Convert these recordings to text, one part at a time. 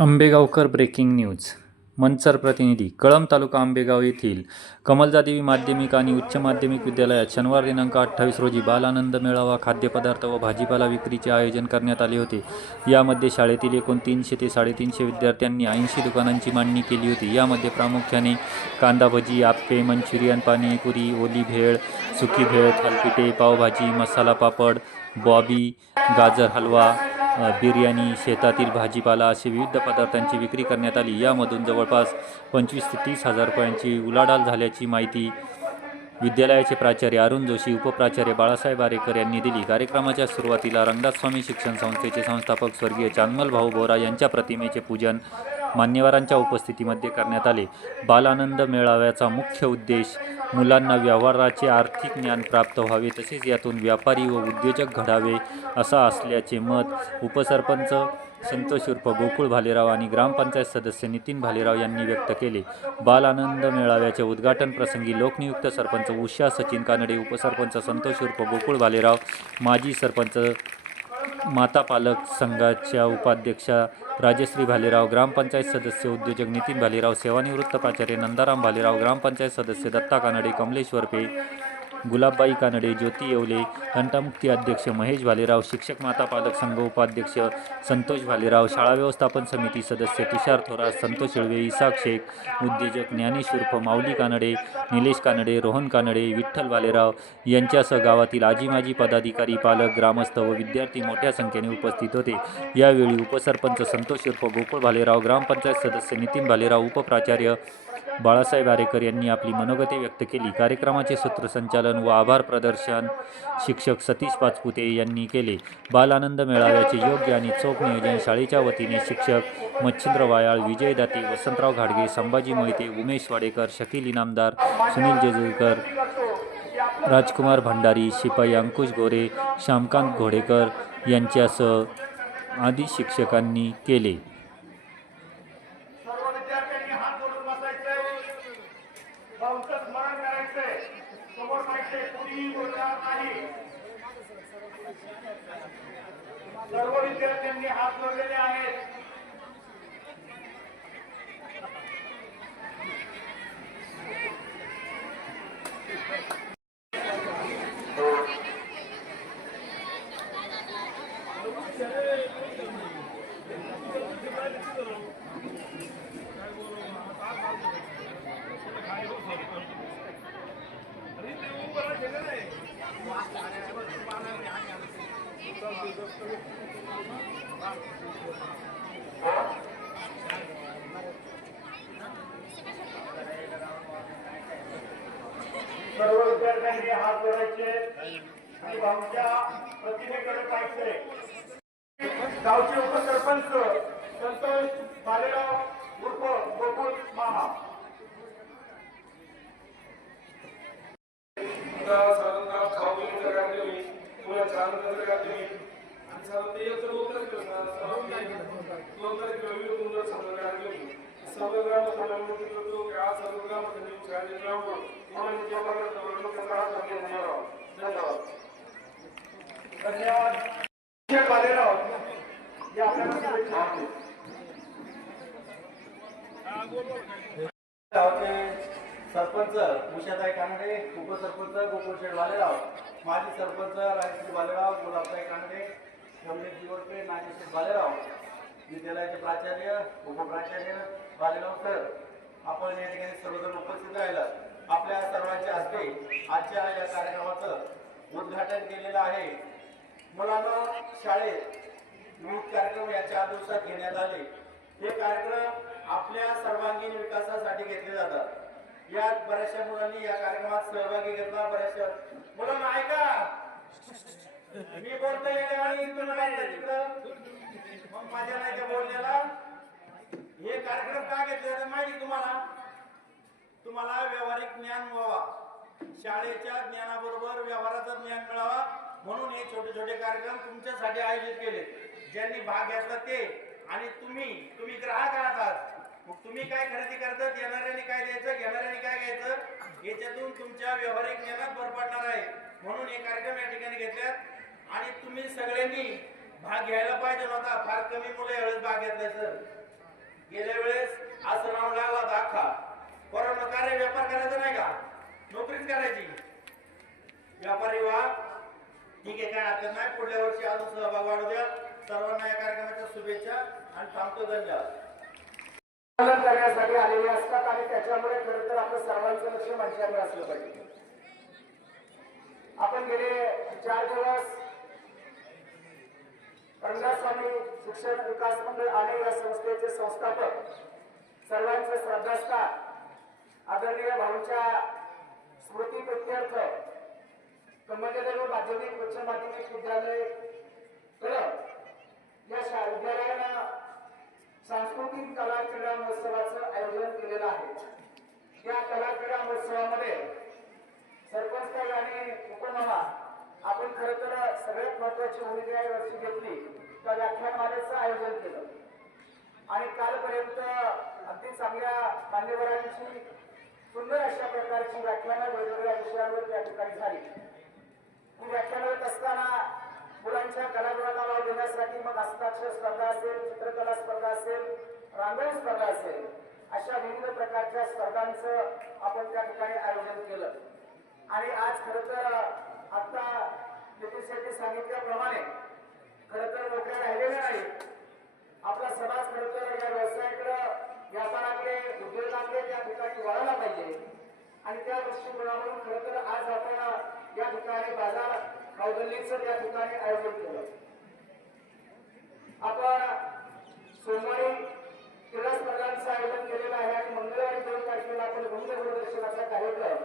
Ambegaonkar breaking news Manchar प्रतिनिधी कळंब तालुका आंबेगाव येथील कमलजादेवी माध्यमिक आणि उच्च माध्यमिक विद्यालयात शनिवार दिनांक अठ्ठावीस रोजी बालानंद मेळावा खाद्यपदार्थ व भाजीपाला विक्रीचे आयोजन करण्यात आले होते. यामध्ये शाळेतील एकूण तीनशे ते साडेतीनशे विद्यार्थ्यांनी ऐंशी दुकानांची मांडणी केली होती. यामध्ये प्रामुख्याने कांदा भजी आप्पे मंचुरियन पाणीपुरी ओली भेळ सुकी भेळ थालपिटे पावभाजी मसाला पापड बॉबी गाजर हलवा बिर्याणी शेतातील भाजीपाला असे विविध पदार्थांची विक्री करण्यात आली. यामधून जवळपास पंचवीस ते तीस हजार रुपयांची उलाढाल झाल्याची माहिती विद्यालयाचे प्राचार्य अरुण जोशी उपप्राचार्य बाळासाहेब आरेकर यांनी दिली. कार्यक्रमाच्या सुरुवातीला रंगनाथ स्वामी शिक्षण संस्थेचे संस्थापक स्वर्गीय चांगमल भाऊ बोरा यांच्या प्रतिमेचे पूजन मान्यवरांच्या उपस्थितीमध्ये करण्यात आले. बालानंद मेळाव्याचा मुख्य उद्देश मुलांना व्यवहाराचे आर्थिक ज्ञान प्राप्त व्हावे तसेच यातून व्यापारी व उद्योजक घडावे असा असल्याचे मत उपसरपंच संतोष उर्फ गोकुळ भालेराव आणि ग्रामपंचायत सदस्य नितीन भालेराव यांनी व्यक्त केले. बाल आनंद मेळाव्याच्या उद्घाटन प्रसंगी लोकनियुक्त सरपंच उषा सचिन कानडे उपसरपंच संतोष उर्फ गोकुळ भालेराव माजी सरपंच माता पालक संघाच्या उपाध्यक्षा राजश्री भालेराव ग्रामपंचायत सदस्य उद्योजक नितीन भालेराव सेवानिवृत्त प्राचार्य नंदाराम भालेराव ग्रामपंचायत सदस्य दत्ता कानडे कमलेश्वर पे गुलाबबाई कानडे ज्योती येवले घंटामुक्ती अध्यक्ष महेश भालेराव शिक्षक माता पालक संघ उपाध्यक्ष संतोष भालेराव शाळा व्यवस्थापन समिती सदस्य तुषार थोरात संतोष येळवे इसाक शेख उद्योजक ज्ञानेश उर्फ माऊली कानडे निलेश कानडे रोहन कानडे विठ्ठल भालेराव यांच्यासह गावातील आजी माजी पदाधिकारी पालक ग्रामस्थ व विद्यार्थी मोठ्या संख्येने उपस्थित होते. यावेळी उपसरपंच संतोष उर्फ गोकुळ भालेराव ग्रामपंचायत सदस्य नितीन भालेराव उपप्राचार्य बाळासाहेब आरेकर यांनी आपली मनोगते व्यक्त केली. कार्यक्रमाचे सूत्रसंचालन व आभार प्रदर्शन शिक्षक सतीश पाचपुते यांनी केले. बालानंद मेळाव्याचे योग्य आणि चोख नियोजन शाळेच्या वतीने शिक्षक मच्छिंद्र वायाळ विजय दाते वसंतराव घाडगे संभाजी मोहिते उमेश वाडेकर शकील इनामदार सुनील जेजुरकर राजकुमार भंडारी शिपाई अंकुश गोरे श्यामकांत घोडेकर यांच्यासह आदी शिक्षकांनी केले सर्व विद्यार्थ्यांनी हात जोडून बसायचंय भाऊचं स्मरण करायचंय. समोर पाहिजे कुणीही बोलणार नाही. सर्व विद्यार्थ्यांनी हात जोडलेले आहेत. सर्व विद्यार्थ्यांनी हात जोडायचे आणि भाऊच्या प्रतिमेकडे पाहिजे गावचे उपसरपंच संतोष बालेराव उर्फ गोकुळ मामा आता साधारणतः खाऊ गाठली पुन्हा चांदर गाठली आणि साधारणतः एक तर दोन तारखेला दोन तारखेला विविध मुलं समजा गाठली सर्व ग्राम समाजामध्ये करतो की आज सर्व ग्राम शाळेत ग्राम म्हणून जे पदार्थ लोकांचा हात धरले धन्यवाद बालेराव हे आपल्याला सरपंच उषाताई कानडे उपसरपंच गोकुळशेठ बालेराव माजी सरपंच राजश्री बालेराव गुलाबताई कानडे रमेश जिवडके नागेश्वर बालेराव विद्यालयाचे प्राचार्य उपप्राचार्य बालेराव सर आपण या ठिकाणी सर्वजण उपस्थित राहिला आपल्या सर्वांच्या हस्ते आजच्या या कार्यक्रमाचं उद्घाटन केलेलं आहे. मुलांना शाळेत विविध कार्यक्रम या चार दिवसात घेण्यात आले. हे कार्यक्रम आपल्या सर्वांगीण विकासासाठी घेतले जातात. यात बऱ्याचशा मुलांनी या कार्यक्रमात सहभागी घेतला. बऱ्याचशा मुलांना ऐका. मी बोलतोय आणि तुम्ही मग माझ्या नाही त्या बोलण्याला. हे कार्यक्रम का घेतले माहिती तुम्हाला? तुम्हाला व्यावहारिक ज्ञान व्हावा शाळेच्या ज्ञानाबरोबर व्यवहाराचं ज्ञान मिळावा. म्हणून हे छोटे छोटे कार्यक्रम तुमच्यासाठी आयोजित केले. ज्यांनी भाग घेतला ते. आणि तुम्ही तुम्ही ग्राहक आहात मग तुम्ही काय खरेदी करता? देणाऱ्याने काय द्यायचं? घेणाऱ्याने काय घ्यायचं? याच्यातून तुमच्या व्यावहारिक ज्ञानात भर पडणार आहे. म्हणून हे कार्यक्रम या ठिकाणी घेतल्यात. आणि तुम्ही सगळ्यांनी भाग घ्यायला पाहिजे होता फार कमी मुलं यावेळेस भाग घेतलाय सर गेल्या वेळेस असं नाव लागला दाखा कोरोना कार्य व्यापार करायचा नाही का? नोकरीच करायची. व्यापारी वा ठीक आहे काय हरकत नाही. पुढल्या वर्षी अजून सहभाग वाढू द्या. सर्वांना या कार्यक्रमाच्या शुभेच्छा आणि थांबतो धन्यवाद. पालन करण्यासाठी आलेले असतात आणि त्याच्यामुळे खरं तर आपलं सर्वांचं लक्ष मंचाकडे असलं पाहिजे. आपण गेले चार दिवस. स्वामी शिक्षण विकास मंडळ आणि या संस्थेचे संस्थापक. सर्वांचे श्रद्धास्थान. आदरणीय स्मृती प्रत्यर्थ कमलदेव माध्यमिक उच्च माध्यमिक विद्यालय कळम या शा विद्यालयानं सांस्कृतिक कला क्रीडा महोत्सवाचं आयोजन केलेलं आहे. या कला क्रीडा महोत्सवामध्ये सरपंच आणि उपमहा आपण खर तर सगळ्यात महत्वाची भूमिका या वर्षी घेतली. त्या व्याख्यानमालेचं आयोजन केलं. आणि कालपर्यंत अगदी चांगल्या मान्यवरांची सुंदर अशा प्रकारची व्याख्यानं वेगवेगळ्या विषयांवर त्या ठिकाणी झाली. ती व्याख्यान होत असताना मुलांच्या कलागुणाला वाव देण्यासाठी मग हस्ताक्षर स्पर्धा असेल चित्रकला स्पर्धा असेल रांगोळी स्पर्धा असेल अशा विविध प्रकारच्या स्पर्धांचं आपण त्या ठिकाणी आयोजन केलं. आणि आज खरं तर आता नितीन शेट्टी सांगितल्याप्रमाणे खरं तर मोठ्या राहिलेल्या नाही आपला समाज खरं तर या व्यवसायाकडे व्यापाराकडे उद्योगाकडे त्या ठिकाणी वळायला पाहिजे आणि त्या दृष्टिकोनावरून खरं या ठिकाणी बाजार खाऊगल्लीचं त्या ठिकाणी आयोजन केलं. आपण सोमवारी क्रीडा स्पर्धांचं आयोजन केलेलं आहे आणि मंगळवारी दोन तारखेला आपण भूमी दूरदर्शनाचा कार्यक्रम.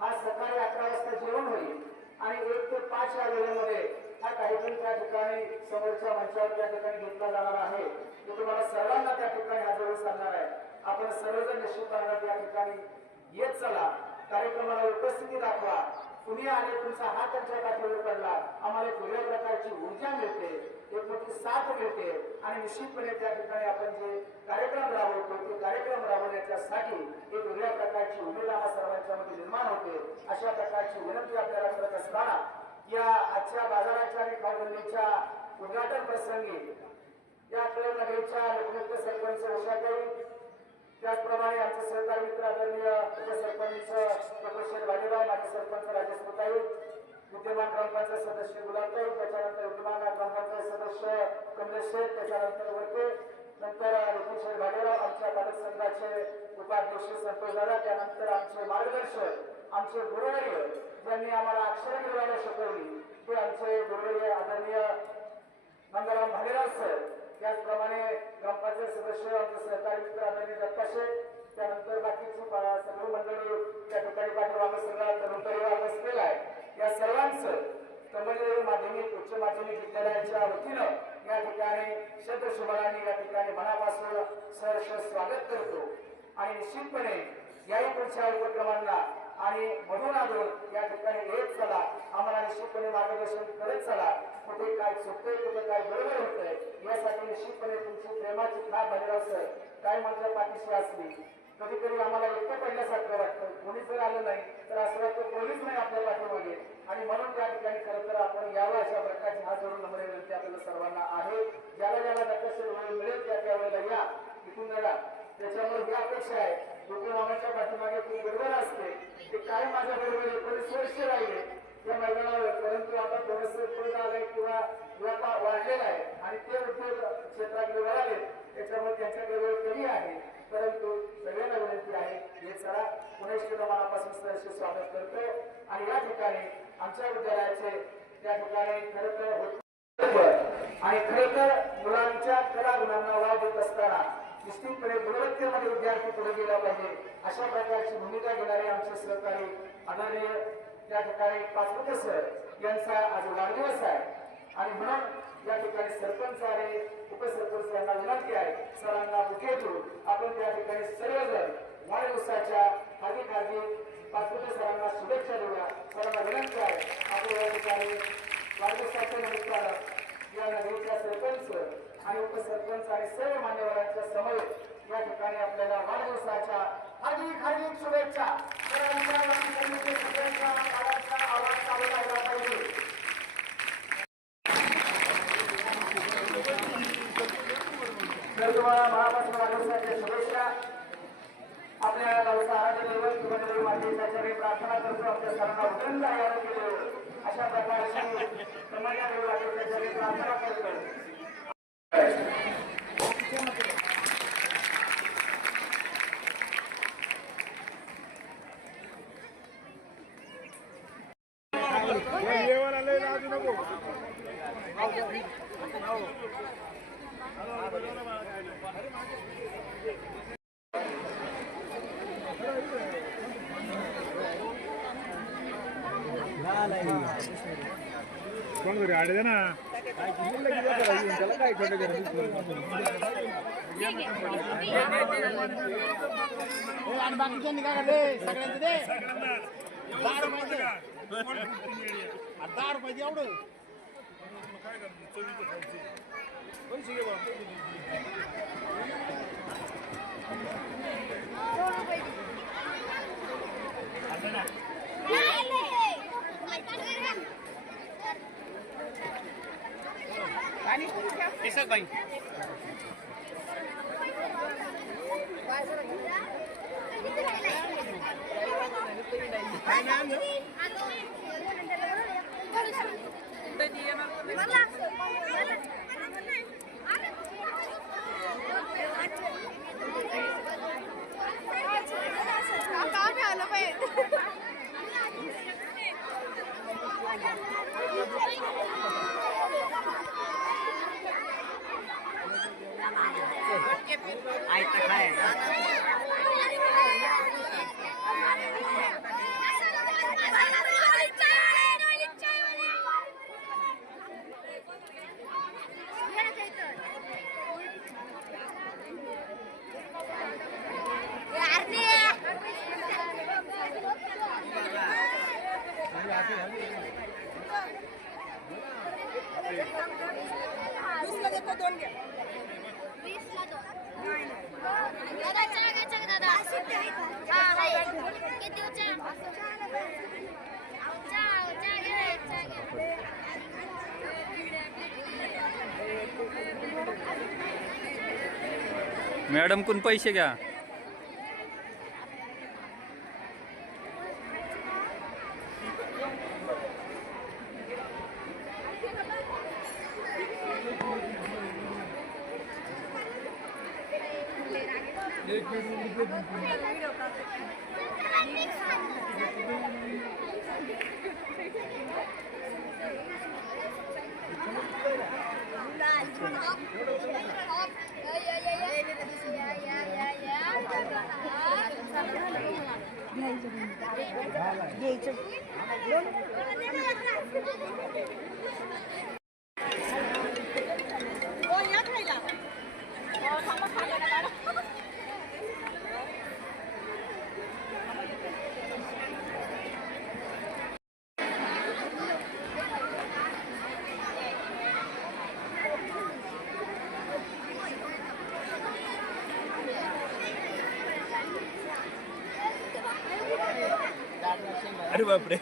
हा सकाळी अकरा वाजता जेवण होईल आणि एक ते पाच या वेळेमध्ये हा कार्यक्रम त्या ठिकाणी समोरच्या मंचावर त्या ठिकाणी घेतला जाणार आहे. मी तुम्हाला सर्वांना त्या ठिकाणी हजर सांगणार आहे. आपण सर्वजण निश्चितपणाला त्या ठिकाणी. येत चला. कार्यक्रमाला उपस्थिती दाखवा. तुम्ही आले तुमचा हात त्यांच्या पाठीवर पडला. आम्हाला एक वेगळ्या प्रकारची ऊर्जा मिळते. एक मोठी साथ मिळते. आणि निश्चितपणे त्या ठिकाणी आपण जे कार्यक्रम राबवतो ते कार्यक्रम राबवण्याच्यासाठी एक वेगळ्या प्रकारची उमेद हा सर्वांच्या मध्ये निर्माण होते. अशा प्रकारची विनंती आपल्याला करत असताना या आजच्या बाजाराच्या आणि खावगल्लीच्या उद्घाटन प्रसंगी या आपल्या नगरीच्या लोकमुक्त सरपंच उषाताई त्याचप्रमाणे आमचे सहकारी मित्र आदरणीय उपसरपंच प्रफेसर वाजेराव माजी सरपंच राजेश मुताई विद्यमान ग्रामपंचायत सदस्य गुलाबताई त्याच्यानंतर विद्यमान ग्रामपंचायत सदस्य कमलेश शेख त्याच्यानंतर वरके नंतर नितीन शेठ भालेराव आमच्या बालक संघाचे उपाध्यक्ष संतोष दादा त्यानंतर आमचे मार्गदर्शक आमचे गुरुवर्य ज्यांनी आम्हाला अक्षर गिरवायला शिकवली ते आमचे गुरुवर्य आदरणीय मंगलराम भालेराव सर त्याचप्रमाणे ग्रामपंचायत सदस्य आमचे सहकारी मित्र आदरणीय दत्ता शेठ त्यानंतर बाकीची सर्व मंडळी त्या ठिकाणी पाठीमागे सगळा तरुण परिवार बसलेला आहे. या सर्वांचं कमलदेवी माध्यमिक उच्च माध्यमिक विद्यालयाच्या वतीनं या ठिकाणी शब्दशुभाने या ठिकाणी मनापासून सहर्ष स्वागत करतो. आणि निश्चितपणे याही पुढच्या उपक्रमांना आणि म्हणून अजून या ठिकाणी येत चला. आम्हाला निश्चितपणे मार्गदर्शन करत चला. कुठे काय चुकतंय कुठे काय बरोबर होतंय यासाठी निश्चितपणे तुमची प्रेमाची खाप झालेला सर काय मात्र पाठीशी असली. कधी कधी आम्हाला एकटं पडल्यासारखं वाटतं. कोणी जर आलं नाही तर असं वाटतं कोणीच नाही आपल्या पाठीमागे. आणि म्हणून त्या ठिकाणी खरं तर आपण यावं अशा प्रकारची हात जोडून नम्र विनंती आपल्याला सर्वांना आहे. ज्याला ज्याला नकाशे वेळ मिळेल त्या त्यावेळेला या. इथून जरा त्याच्यामुळे ही अपेक्षा आहे. हुकुमाच्या पाठीमागे ती बरोबर असते ते काय माझ्या बरोबर एकोणीस वर्ष राहिले त्या मैदानावर परंतु आता थोडस पुढे आलंय किंवा वाढलेला आहे. आणि ते उद्योग क्षेत्राकडे वळाले त्याच्यामुळे त्यांच्याकडे वेळ कमी आहे. परंतु सगळ्यांना विनंती आहे हे चला पुणे मनापासून सहर्ष स्वागत करतो. आणि या ठिकाणी आमच्या विद्यालयाचे त्या ठिकाणी खरं तर आणि खरं तर मुलांच्या कला गुणांना वाव देत असताना निश्चितपणे गुणवत्तेमध्ये विद्यार्थी पुढे गेला पाहिजे अशा प्रकारची भूमिका घेणारे आमचे सहकारी आदरणीय त्या ठिकाणी पाचवते सर यांचा आज वाढदिवस आहे. आणि म्हणून या ठिकाणी सरपंच आहे उपसरपंच यांना विनंती आहे सरांना बुके देऊन आपण त्या ठिकाणी सर्वजण वाढदिवसाच्या हार्दिक हार्दिक पाचवते सरांना शुभेच्छा देऊया. सरांना विनंती आहे आपण या ठिकाणी वाढदिवसाच्या निमित्तानं या नगरीच्या सरपंच आणि उपसरपंच आणि सर्व मान्यवरांच्या समोर या ठिकाणी आपल्याला वाढदिवसाच्या हार्दिक हार्दिक शुभेच्छा. सरांच्या शुभेच्छा आवाज चालू आहे पाहिजे तुम्हाला मनापासून वाढदिवसाच्या शुभेच्छा आपल्या गावचा आराध्य दैवत प्रार्थना करतो. आमच्या सर्वांना उदंड आयार केले. अशा प्रकारची समाजा देवी मातेच्या प्रार्थना करतो. कोण घरी आडे दे ना. काय आणि बाकीच्यांनी काय करते सगळ्यांचं दे दहा रुपयाचे दहा रुपयाचे एवढं Isso é bem. मॅडम कोण पैसे घ्या. कोण अरे बापरे